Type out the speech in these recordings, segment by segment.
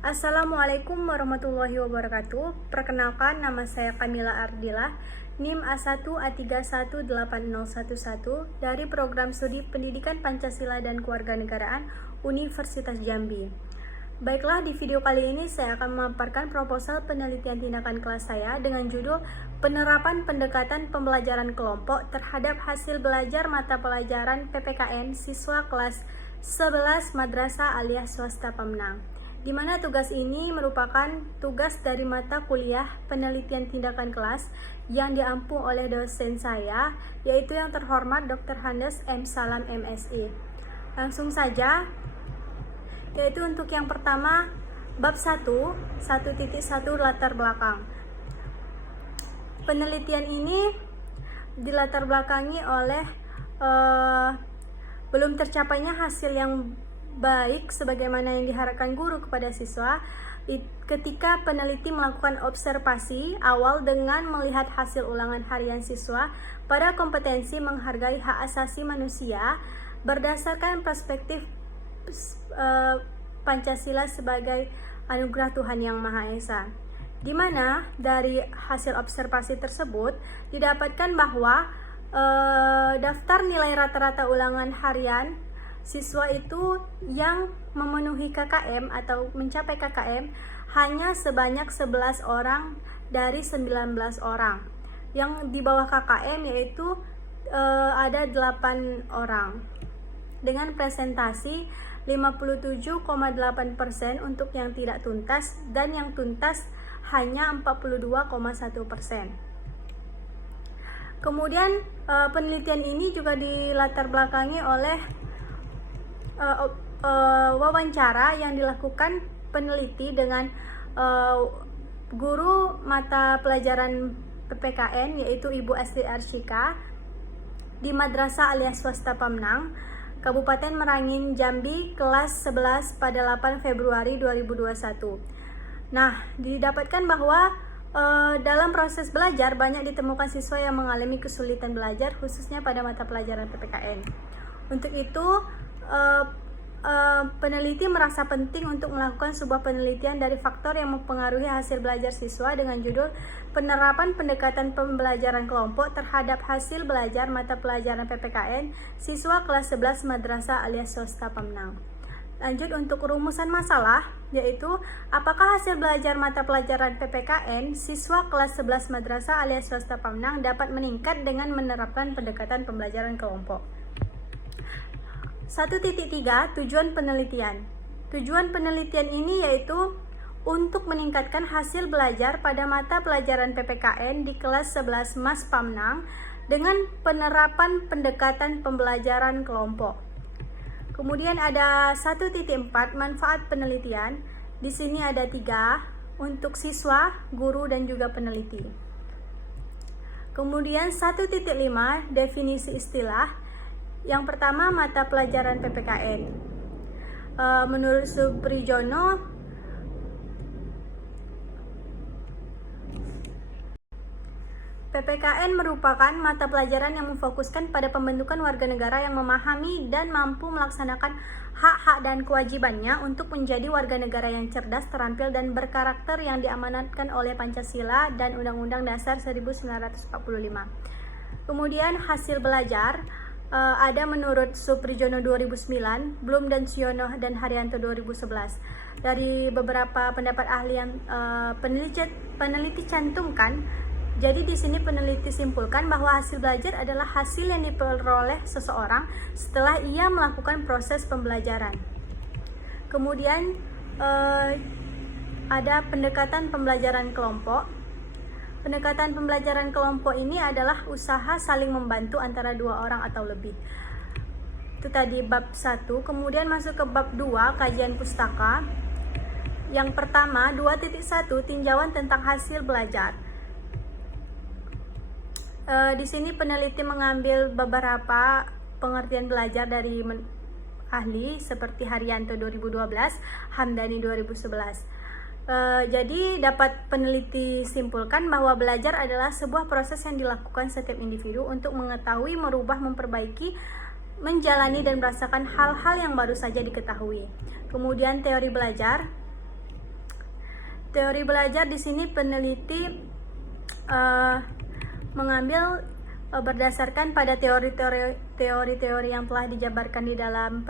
Assalamualaikum warahmatullahi wabarakatuh. Perkenalkan, nama saya Kamila Ardila, NIM A1A3180111 dari Program Studi Pendidikan Pancasila dan Kewarganegaraan Universitas Jambi. Baiklah, di video kali ini saya akan memaparkan proposal penelitian tindakan kelas saya dengan judul Penerapan Pendekatan Pembelajaran Kelompok terhadap hasil belajar mata pelajaran PPKN siswa kelas 11 Madrasah alias swasta Pemenang, di mana tugas ini merupakan tugas dari mata kuliah penelitian tindakan kelas yang diampu oleh dosen saya, yaitu yang terhormat Dr. Handes M. Salam MSI. Langsung saja, yaitu untuk yang pertama, bab 1, 1.1 latar belakang. Penelitian ini dilatar belakangi oleh belum tercapainya hasil yang baik sebagaimana yang diharapkan guru kepada siswa ketika peneliti melakukan observasi awal dengan melihat hasil ulangan harian siswa pada kompetensi menghargai hak asasi manusia berdasarkan perspektif Pancasila sebagai anugerah Tuhan Yang Maha Esa, di mana dari hasil observasi tersebut didapatkan bahwa daftar nilai rata-rata ulangan harian siswa itu yang memenuhi KKM atau mencapai KKM hanya sebanyak 11 orang dari 19 orang. Yang di bawah KKM yaitu ada 8 orang dengan presentasi 57,8% untuk yang tidak tuntas dan yang tuntas hanya 42,1%. Kemudian penelitian ini juga dilatar belakangi oleh wawancara yang dilakukan peneliti dengan guru mata pelajaran PPKN yaitu Ibu Astri Arsyika di Madrasah alias swasta Pemenang, Kabupaten Merangin, Jambi, kelas 11 pada 8 Februari 2021. Nah, didapatkan bahwa dalam proses belajar banyak ditemukan siswa yang mengalami kesulitan belajar khususnya pada mata pelajaran PPKN. Untuk itu peneliti merasa penting untuk melakukan sebuah penelitian dari faktor yang mempengaruhi hasil belajar siswa dengan judul Penerapan Pendekatan Pembelajaran Kelompok terhadap hasil belajar mata pelajaran PPKN siswa kelas 11 Madrasah alias swasta Pemenang. Lanjut untuk rumusan masalah, yaitu apakah hasil belajar mata pelajaran PPKN siswa kelas 11 Madrasah alias swasta Pemenang dapat meningkat dengan menerapkan pendekatan pembelajaran kelompok. 1.3 Tujuan penelitian. Tujuan penelitian ini yaitu untuk meningkatkan hasil belajar pada mata pelajaran PPKN di kelas 11 MAS Pemenang dengan penerapan pendekatan pembelajaran kelompok. Kemudian ada 1.4 manfaat penelitian. Di sini ada 3 untuk siswa, guru, dan juga peneliti. Kemudian 1.5 definisi istilah. Yang pertama, mata pelajaran PPKN. Menurut Suprijono, PPKN merupakan mata pelajaran yang memfokuskan pada pembentukan warga negara yang memahami dan mampu melaksanakan hak-hak dan kewajibannya untuk menjadi warga negara yang cerdas, terampil, dan berkarakter yang diamanatkan oleh Pancasila dan Undang-Undang Dasar 1945. Kemudian hasil belajar ada menurut Suprijono 2009, Blum dan Siono dan Haryanto 2011. Dari beberapa pendapat ahli yang peneliti cantumkan, jadi di sini peneliti simpulkan bahwa hasil belajar adalah hasil yang diperoleh seseorang setelah ia melakukan proses pembelajaran. Kemudian ada pendekatan pembelajaran kelompok. Pendekatan pembelajaran kelompok ini adalah usaha saling membantu antara 2 orang atau lebih. Itu tadi bab 1. Kemudian masuk ke bab 2, kajian pustaka. Yang pertama, 2.1 tinjauan tentang hasil belajar. Di sini peneliti mengambil beberapa pengertian belajar dari ahli seperti Haryanto 2012, Hamdani 2011. Jadi dapat peneliti simpulkan bahwa belajar adalah sebuah proses yang dilakukan setiap individu untuk mengetahui, merubah, memperbaiki, menjalani dan merasakan hal-hal yang baru saja diketahui. Kemudian teori belajar. Teori belajar di sini peneliti mengambil berdasarkan pada teori-teori yang telah dijabarkan di dalam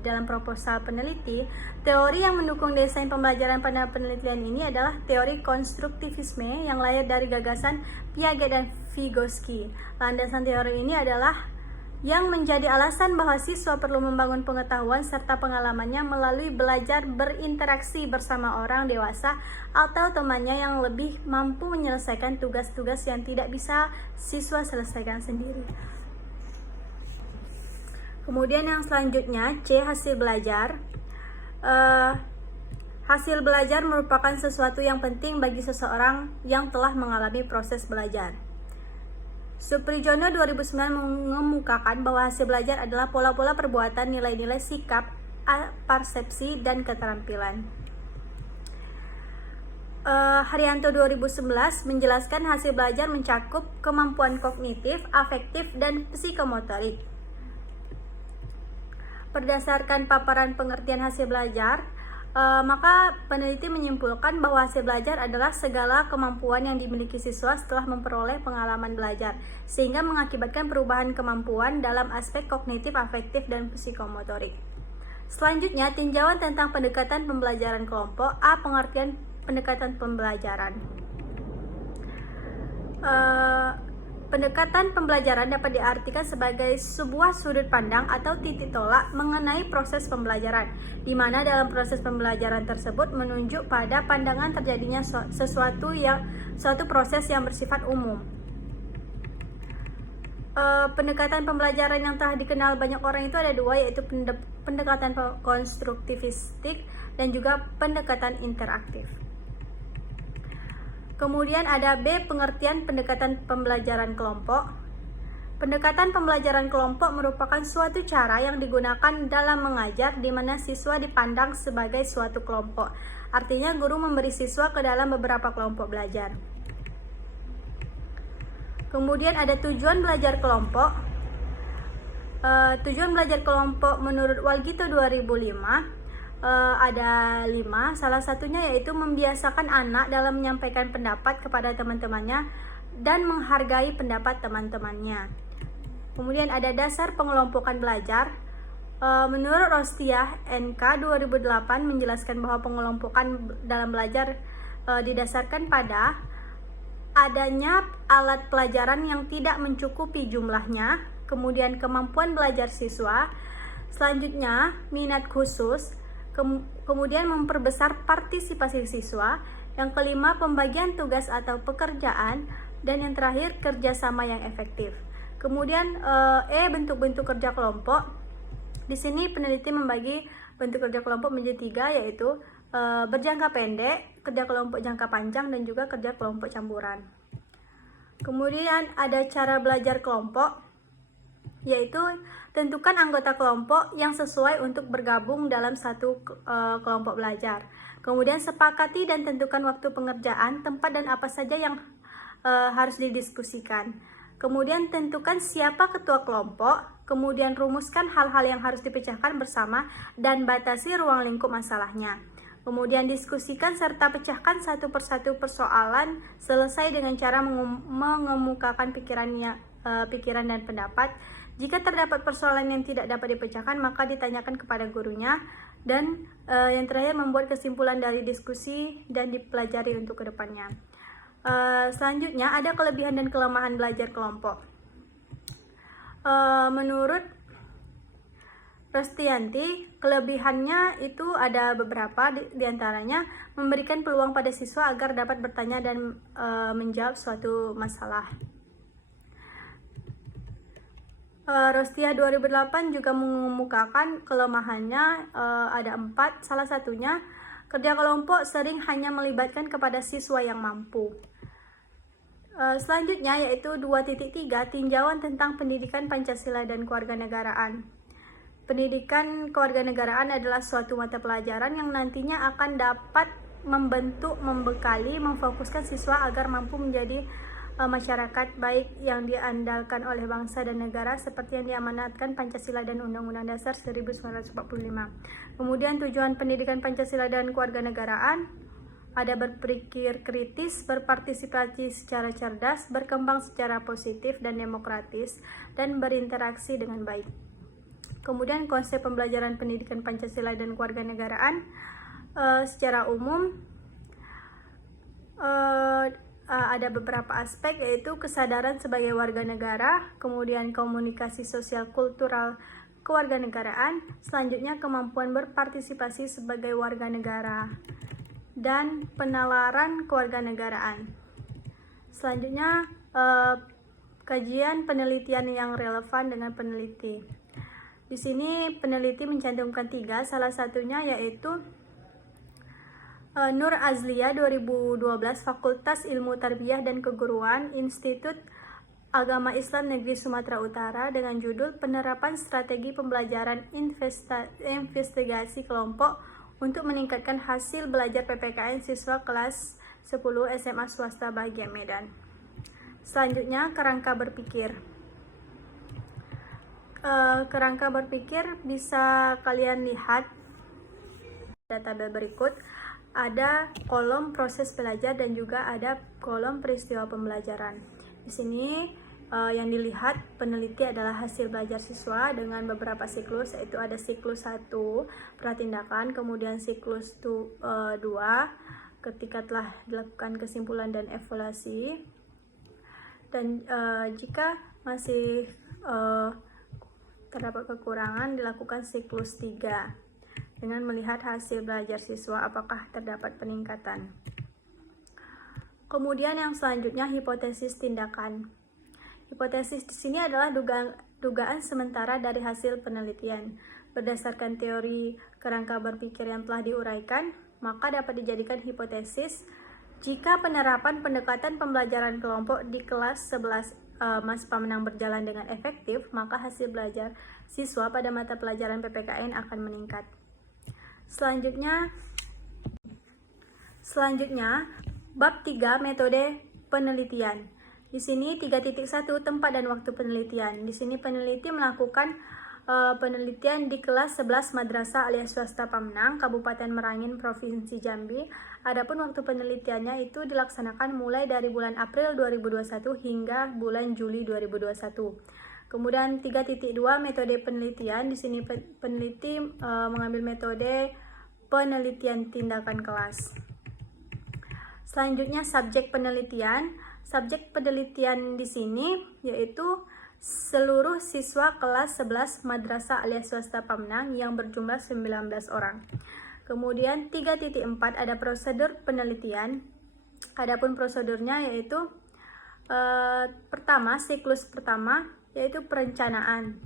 dalam proposal peneliti. Teori yang mendukung desain pembelajaran pada penelitian ini adalah teori konstruktivisme yang lahir dari gagasan Piaget dan Vygotsky. Landasan teori ini adalah yang menjadi alasan bahwa siswa perlu membangun pengetahuan serta pengalamannya melalui belajar berinteraksi bersama orang dewasa atau temannya yang lebih mampu menyelesaikan tugas-tugas yang tidak bisa siswa selesaikan sendiri. Kemudian yang selanjutnya, C. Hasil belajar. Hasil belajar merupakan sesuatu yang penting bagi seseorang yang telah mengalami proses belajar. Suprijono 2009 mengemukakan bahwa hasil belajar adalah pola-pola perbuatan, nilai-nilai sikap, persepsi, dan keterampilan. Haryanto 2011 menjelaskan hasil belajar mencakup kemampuan kognitif, afektif, dan psikomotorik. Berdasarkan paparan pengertian hasil belajar, maka peneliti menyimpulkan bahwa hasil belajar adalah segala kemampuan yang dimiliki siswa setelah memperoleh pengalaman belajar, sehingga mengakibatkan perubahan kemampuan dalam aspek kognitif, afektif, dan psikomotorik. Selanjutnya, tinjauan tentang pendekatan pembelajaran kelompok. A. Pengertian pendekatan pembelajaran. Pendekatan pembelajaran dapat diartikan sebagai sebuah sudut pandang atau titik tolak mengenai proses pembelajaran, di mana dalam proses pembelajaran tersebut menunjuk pada pandangan terjadinya suatu proses yang bersifat umum. Pendekatan pembelajaran yang telah dikenal banyak orang itu ada dua, yaitu pendekatan konstruktivistik dan juga pendekatan interaktif. Kemudian ada B. Pengertian pendekatan pembelajaran kelompok. Pendekatan pembelajaran kelompok merupakan suatu cara yang digunakan dalam mengajar di mana siswa dipandang sebagai suatu kelompok. Artinya guru memberi siswa ke dalam beberapa kelompok belajar. Kemudian ada tujuan belajar kelompok. Tujuan belajar kelompok menurut Walgito 2005 ada 5, salah satunya yaitu membiasakan anak dalam menyampaikan pendapat kepada teman-temannya dan menghargai pendapat teman-temannya. Kemudian ada dasar pengelompokan belajar. Menurut Rostiah NK 2008 menjelaskan bahwa pengelompokan dalam belajar didasarkan pada adanya alat pelajaran yang tidak mencukupi jumlahnya, kemudian kemampuan belajar siswa, selanjutnya minat khusus, kemudian memperbesar partisipasi siswa, yang kelima pembagian tugas atau pekerjaan, dan yang terakhir kerjasama yang efektif. Kemudian bentuk-bentuk kerja kelompok. Di sini peneliti membagi bentuk kerja kelompok menjadi 3, yaitu berjangka pendek, kerja kelompok jangka panjang, dan juga kerja kelompok campuran. Kemudian ada cara belajar kelompok, yaitu tentukan anggota kelompok yang sesuai untuk bergabung dalam satu kelompok belajar. Kemudian sepakati dan tentukan waktu pengerjaan, tempat, dan apa saja yang harus didiskusikan. Kemudian tentukan siapa ketua kelompok, kemudian rumuskan hal-hal yang harus dipecahkan bersama dan batasi ruang lingkup masalahnya. Kemudian diskusikan serta pecahkan satu persatu persoalan, selesai dengan cara mengemukakan pikiran dan pendapat. Jika terdapat persoalan yang tidak dapat dipecahkan, maka ditanyakan kepada gurunya. Dan yang terakhir, membuat kesimpulan dari diskusi dan dipelajari untuk kedepannya. Selanjutnya, ada kelebihan dan kelemahan belajar kelompok. Menurut Rostianti, kelebihannya itu ada beberapa, diantaranya memberikan peluang pada siswa agar dapat bertanya dan menjawab suatu masalah. Rostiah 2008 juga mengemukakan kelemahannya ada 4, salah satunya kerja kelompok sering hanya melibatkan kepada siswa yang mampu. Selanjutnya yaitu 2.3, tinjauan tentang pendidikan Pancasila dan kewarganegaraan. Pendidikan kewarganegaraan adalah suatu mata pelajaran yang nantinya akan dapat membentuk, membekali, memfokuskan siswa agar mampu menjadi masyarakat baik yang diandalkan oleh bangsa dan negara seperti yang diamanatkan Pancasila dan Undang-Undang Dasar 1945. Kemudian tujuan pendidikan Pancasila dan kewarganegaraan ada berpikir kritis, berpartisipasi secara cerdas, berkembang secara positif dan demokratis, dan berinteraksi dengan baik. Kemudian konsep pembelajaran pendidikan Pancasila dan kewarganegaraan secara umum ada beberapa aspek, yaitu kesadaran sebagai warga negara, kemudian komunikasi sosial kultural kewarganegaraan, selanjutnya kemampuan berpartisipasi sebagai warga negara, dan penalaran kewarganegaraan. Selanjutnya kajian penelitian yang relevan dengan peneliti. Di sini peneliti mencantumkan 3, salah satunya yaitu Nur Azlia 2012, Fakultas Ilmu Tarbiyah dan Keguruan, Institut Agama Islam Negeri Sumatera Utara, dengan judul Penerapan Strategi Pembelajaran Investigasi Kelompok untuk Meningkatkan Hasil Belajar PPKN Siswa Kelas 10 SMA Swasta Bahagia Medan. Selanjutnya, kerangka berpikir. Kerangka berpikir bisa kalian lihat pada tabel berikut. Ada kolom proses belajar dan juga ada kolom peristiwa pembelajaran. Di sini yang dilihat peneliti adalah hasil belajar siswa dengan beberapa siklus, yaitu ada siklus 1 pratindakan, kemudian siklus 2 ketika telah dilakukan kesimpulan dan evaluasi, dan jika masih terdapat kekurangan dilakukan siklus 3 dengan melihat hasil belajar siswa apakah terdapat peningkatan. Kemudian yang selanjutnya hipotesis tindakan. Hipotesis di sini adalah dugaan sementara dari hasil penelitian. Berdasarkan teori kerangka berpikir yang telah diuraikan, maka dapat dijadikan hipotesis jika penerapan pendekatan pembelajaran kelompok di kelas 11 MASPA Menang berjalan dengan efektif, maka hasil belajar siswa pada mata pelajaran PPKN akan meningkat. Selanjutnya, bab 3 metode penelitian. Di sini 3.1 tempat dan waktu penelitian. Di sini peneliti melakukan penelitian di kelas 11 Madrasah alias Swasta Pamenang, Kabupaten Merangin, Provinsi Jambi. Adapun waktu penelitiannya itu dilaksanakan mulai dari bulan April 2021 hingga bulan Juli 2021. Kemudian 3.2 metode penelitian. Di sini peneliti mengambil metode penelitian tindakan kelas. Selanjutnya subjek penelitian. Subjek penelitian di sini yaitu seluruh siswa kelas 11 Madrasah alias Swasta Pamenang yang berjumlah 19 orang. Kemudian 3.4 ada prosedur penelitian. Adapun prosedurnya yaitu pertama, siklus pertama yaitu perencanaan.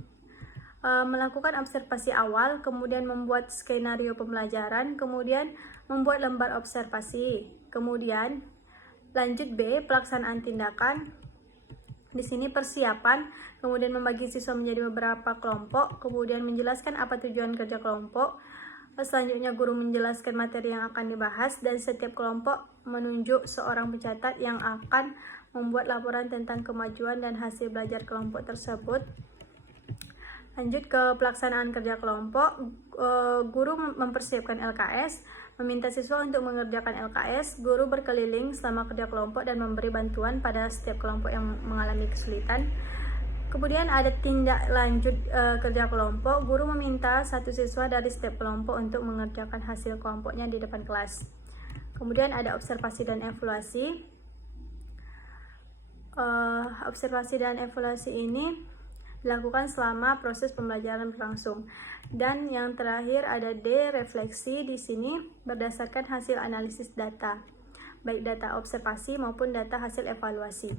Melakukan observasi awal, kemudian membuat skenario pembelajaran, kemudian membuat lembar observasi. Kemudian lanjut B, pelaksanaan tindakan. Di sini persiapan, kemudian membagi siswa menjadi beberapa kelompok, kemudian menjelaskan apa tujuan kerja kelompok. Selanjutnya guru menjelaskan materi yang akan dibahas dan setiap kelompok menunjuk seorang pencatat yang akan membuat laporan tentang kemajuan dan hasil belajar kelompok tersebut. Lanjut ke pelaksanaan kerja kelompok, guru mempersiapkan LKS, meminta siswa untuk mengerjakan LKS, guru berkeliling selama kerja kelompok dan memberi bantuan pada setiap kelompok yang mengalami kesulitan. Kemudian ada tindak lanjut kerja kelompok, guru meminta satu siswa dari setiap kelompok untuk mengerjakan hasil kelompoknya di depan kelas. Kemudian ada observasi dan evaluasi. Observasi dan evaluasi ini dilakukan selama proses pembelajaran berlangsung. Dan yang terakhir ada D, refleksi. Di sini berdasarkan hasil analisis data, baik data observasi maupun data hasil evaluasi.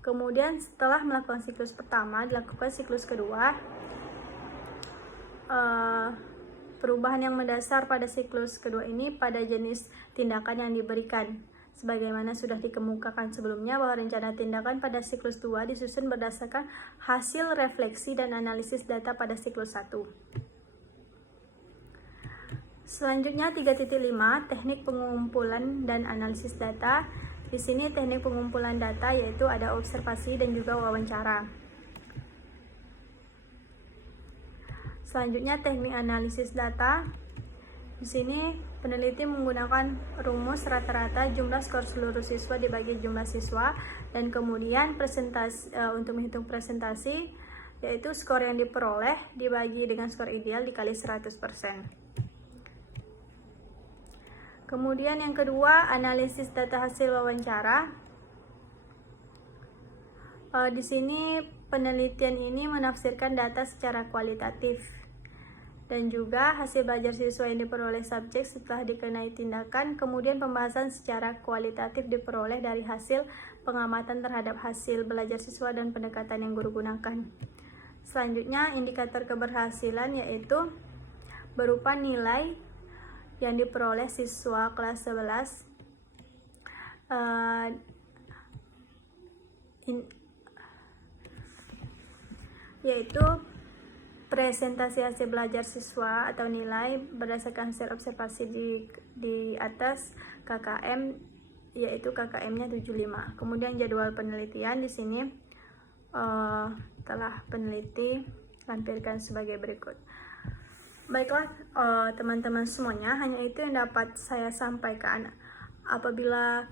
Kemudian setelah melakukan siklus pertama, dilakukan siklus kedua. Perubahan yang mendasar pada siklus kedua ini pada jenis tindakan yang diberikan. Sebagaimana sudah dikemukakan sebelumnya bahwa rencana tindakan pada siklus 2 disusun berdasarkan hasil refleksi dan analisis data pada siklus 1. Selanjutnya 3.5 teknik pengumpulan dan analisis data. Di sini teknik pengumpulan data yaitu ada observasi dan juga wawancara. Selanjutnya teknik analisis data. Di sini peneliti menggunakan rumus rata-rata jumlah skor seluruh siswa dibagi jumlah siswa, dan kemudian untuk menghitung presentasi yaitu skor yang diperoleh dibagi dengan skor ideal dikali 100%. Kemudian yang kedua, analisis data hasil wawancara. Di sini penelitian ini menafsirkan data secara kualitatif, dan juga hasil belajar siswa yang diperoleh subjek setelah dikenai tindakan. Kemudian pembahasan secara kualitatif diperoleh dari hasil pengamatan terhadap hasil belajar siswa dan pendekatan yang guru gunakan. Selanjutnya, indikator keberhasilan yaitu berupa nilai yang diperoleh siswa kelas 11 yaitu presentasi hasil belajar siswa atau nilai berdasarkan hasil observasi di atas KKM, yaitu KKM-nya 75. Kemudian jadwal penelitian di sini telah peneliti lampirkan sebagai berikut. Baiklah teman-teman semuanya, hanya itu yang dapat saya sampaikan. Apabila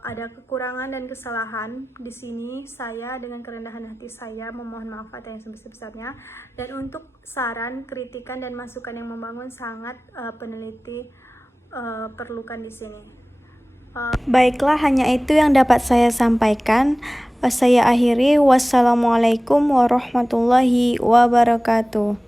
ada kekurangan dan kesalahan di sini, saya dengan kerendahan hati saya memohon maaf atas yang sebesar-besarnya. Dan untuk saran, kritikan dan masukan yang membangun sangat peneliti perlukan di sini. Baiklah, hanya itu yang dapat saya sampaikan. Saya akhiri. Wassalamualaikum warahmatullahi wabarakatuh.